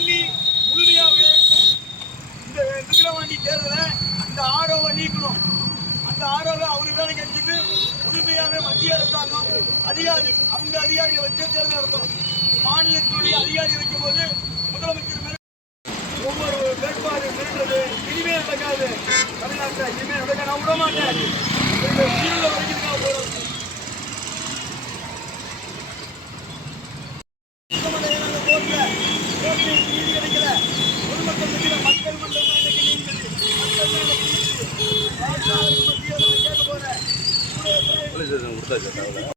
டெல்லி முழுமையாக இந்த விக்கிரவாண்டி தேர்தலை அந்த ஆரோவை நீக்கணும். அந்த ஆரோவை அவரு வேலை கழிச்சுட்டு முழுமையாக மத்திய அரசாங்கம் அதிகாரி அவங்க அதிகாரிகளை வச்சே தேர்தல் நடத்தணும். மாநிலத்தினுடைய அதிகாரி வைக்கும் போது முதலமைச்சர் ஒவ்வொரு வேட்பாளர் மிரட்டுறது இனிமேல் நடக்காது. தமிழ்நாட்டில் இனிமேல் நடக்க நான் விட மாட்டேன் கோர்ட்ல நீதி கிடைக்கல பொதுமக்கள் மத்தியில மக்கள் மன்றம் தான் எனக்கு நீதி கிடைக்குது. மக்கள் தான் எனக்கு நீதி கேட்க போறேன் ஊடகத்துல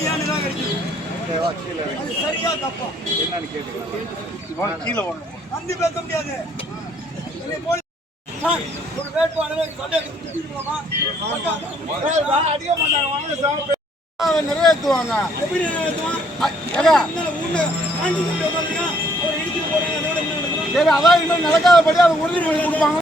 என் மனு ஏன் நிராகரிக்குது அது சரியா தப்பா? வந்து பேச முடியாது. சார், ஒரு வேட்பாளரை சுத்திக்கலாமா? அடிக்க மாட்டாங்க. அதை நிறைவேற்றுவாங்க? சரி அதான் இன்னும் நடக்காதபடி அதை உறுதிமொழி கொடுப்பாங்க.